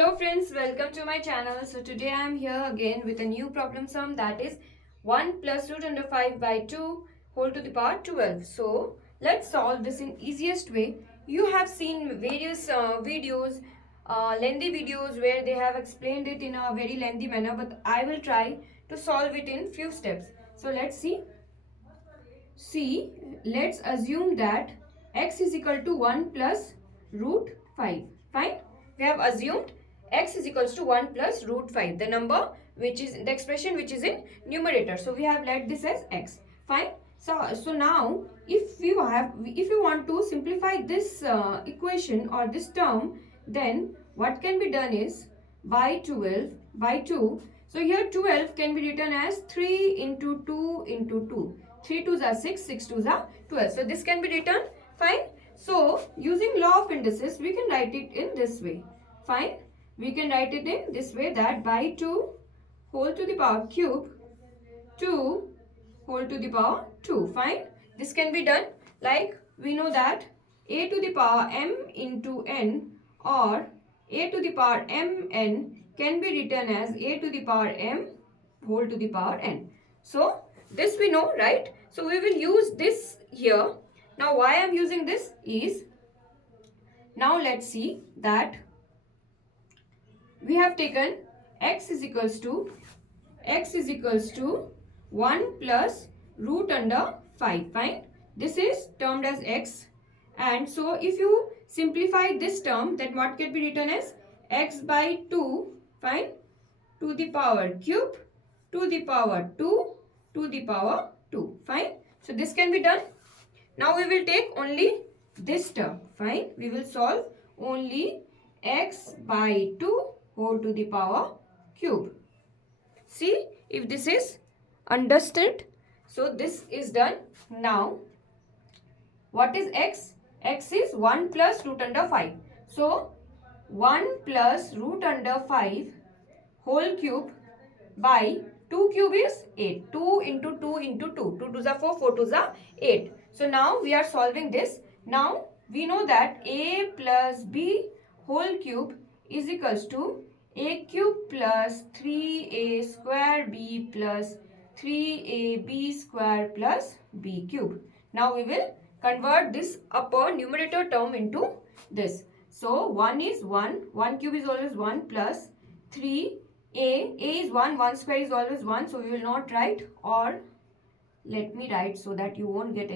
Hello friends, welcome to my channel. So today I am here again with a new problem sum, that is 1 plus root under 5 by 2 whole to the power 12. So let's solve this in easiest way. You have seen various videos, lengthy videos where they have explained it in a very lengthy manner, but I will try to solve it in few steps. So let's see. Let's assume that x is equal to 1 plus root 5. Fine. We have assumed x is equals to 1 plus root 5. The number which is the expression which is in numerator. So we have let this as x. Fine. So now if we want to simplify this equation or this term, then what can be done is by 12 by 2. So here 12 can be written as 3 into 2 into 2. 3 2s are 6, 6 2s are 12. So this can be written. Fine. So using law of indices, we can write it in this way. Fine. We can write it in this way, that by 2 whole to the power cube 2 whole to the power 2. Fine. This can be done like we know that a to the power m into n or a to the power mn can be written as a to the power m whole to the power n. So this we know, right? So we will use this here. Now why I am using this is, now let's see that we have taken x is equals to 1 plus root under 5. Fine. This is termed as x, and so if you simplify this term, then what can be written as x by 2, fine, to the power cube to the power 2 to the power 2. Fine. So this can be done. Now we will take only this term. Fine. We will solve only x by 2 whole to the power cube. See if this is understood. So this is done. Now what is x? X is 1 plus root under 5. So 1 plus root under 5 whole cube by 2 cube is 8. 2 into 2 into 2. 2 2s are 4, 4 2s are 8. So now we are solving this. Now we know that a plus b whole cube is equals to a cube plus 3a square b plus 3ab square plus b cube. Now we will convert this upper numerator term into this. So 1 is 1. 1 cube is always 1 plus 3. A is 1. 1 square is always 1. So we will not write, or let me write so that you won't get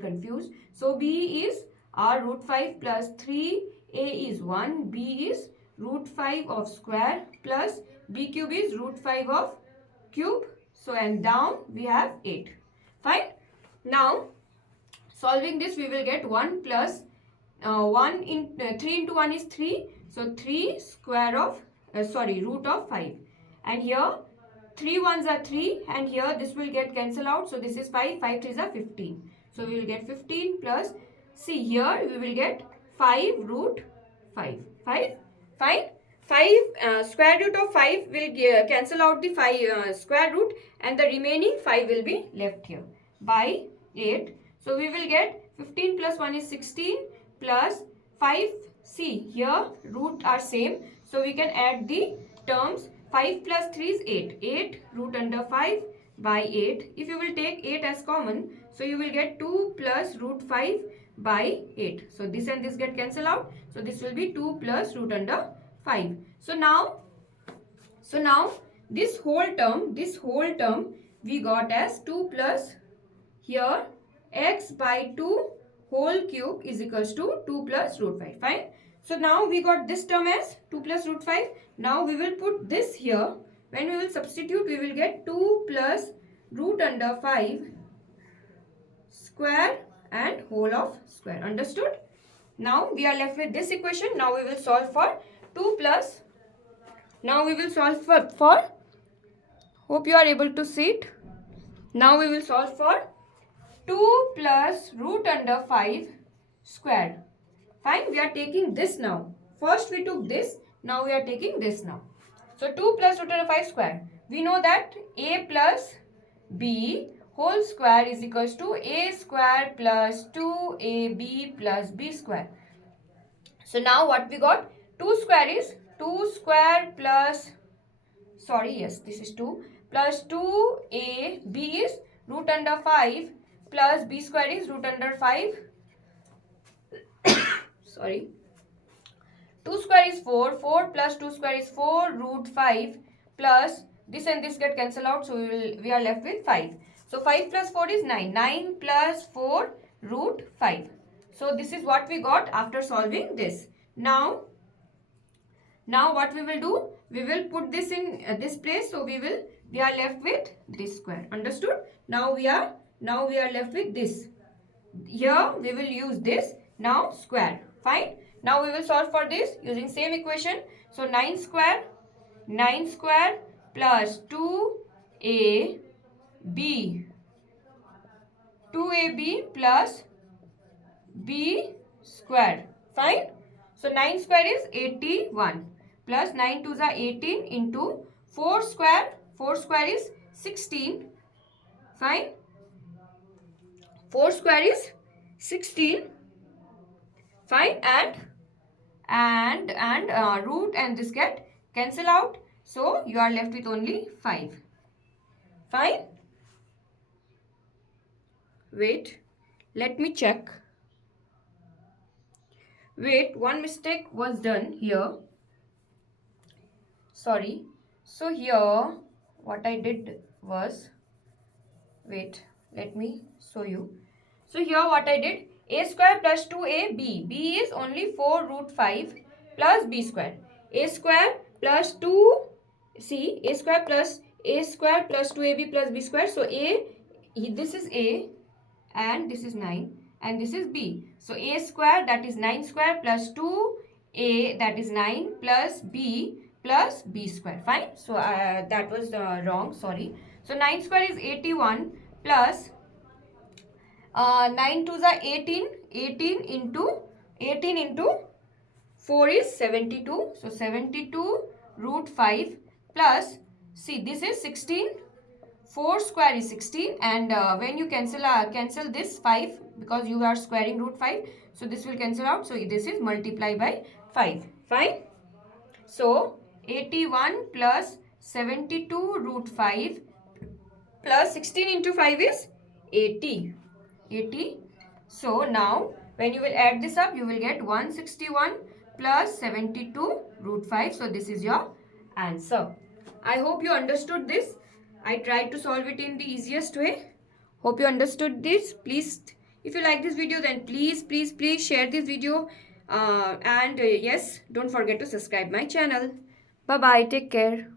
confused. So b is r root 5 plus 3. A is 1. B is root 5 of square plus b cube is root 5 of cube. So and down we have 8. Fine. Now solving this, we will get 1 plus 3 into 1 is 3. So 3 square of root of 5. And here 3 ones are 3, and here this will get cancelled out. So this is 5. 5 3s are 15. So we will get 15 plus, see here we will get 5 root 5. 5. Fine. 5 square root of 5 will cancel out the 5 square root, and the remaining 5 will be left here by 8. So we will get 15 plus 1 is 16 plus 5. See here root are same. So we can add the terms. 5 plus 3 is 8. 8 root under 5 by 8. If you will take 8 as common, so you will get 2 plus root 5 by 8. So this and this get cancelled out. So this will be 2 plus root under 5. So now this whole term we got as 2 plus here x by 2 whole cube is equals to 2 plus root 5. Fine. So now we got this term as 2 plus root 5. Now we will put this here. When we will substitute, we will get 2 plus root under 5 square and whole of square. Understood? Now we are left with this equation. Now we will solve for 2 plus. Now we will solve for hope you are able to see it. Now we will solve for 2 plus root under 5 square. Fine. We are taking this now. First we took this. Now we are taking this now. So 2 plus root under 5 square. We know that a plus b whole square is equals to a square plus 2ab plus b square. So now what we got? 2 square is 2 square plus, sorry, yes, this is 2 plus 2ab is root under 5 plus b square is root under 5. Sorry. 2 square is 4. 4 plus 2 square is 4 root 5 plus this and this get cancelled out. So we are left with 5. So 5 plus 4 is 9. 9 plus 4 root 5. So this is what we got after solving this. Now what we will do? We will put this in this place. So we are left with this square. Understood? Now we are left with this. Here we will use this. Now square. Fine. Now we will solve for this using same equation. So 9 square plus 2ab plus b square. Fine. So 9 square is 81 plus 9 2s are 18 into 4 square. 4 square is 16. Fine. 4 square is 16. Fine. And root and this get cancel out. So you are left with only 5. Fine. Wait. Let me check. Wait, one mistake was done here. Sorry. So here what I did was, wait, let me show you. So here what I did, a square plus 2ab. b is only 4 root 5 plus b square. A square plus 2, see, a square plus 2ab plus b square. So this is a and this is 9 and this is b. So a square, that is 9 square, plus 2a, that is 9, plus b square. Fine. So that was wrong, sorry. So 9 square is 81 plus 9 2s are 18. 18 into 4 is 72. So 72 root 5 plus, see, this is 16. 4 square is 16 and when you cancel this 5, because you are squaring root 5, so this will cancel out. So this is multiply by 5. Fine. So 81 plus 72 root 5 plus 16 into 5 is 80. So now when you will add this up, you will get 161 plus 72 root 5. So this is your answer. I hope you understood this. I tried to solve it in the easiest way. Hope you understood this. Please, if you like this video, then please share this video. Yes, don't forget to subscribe my channel. Bye bye. Take care.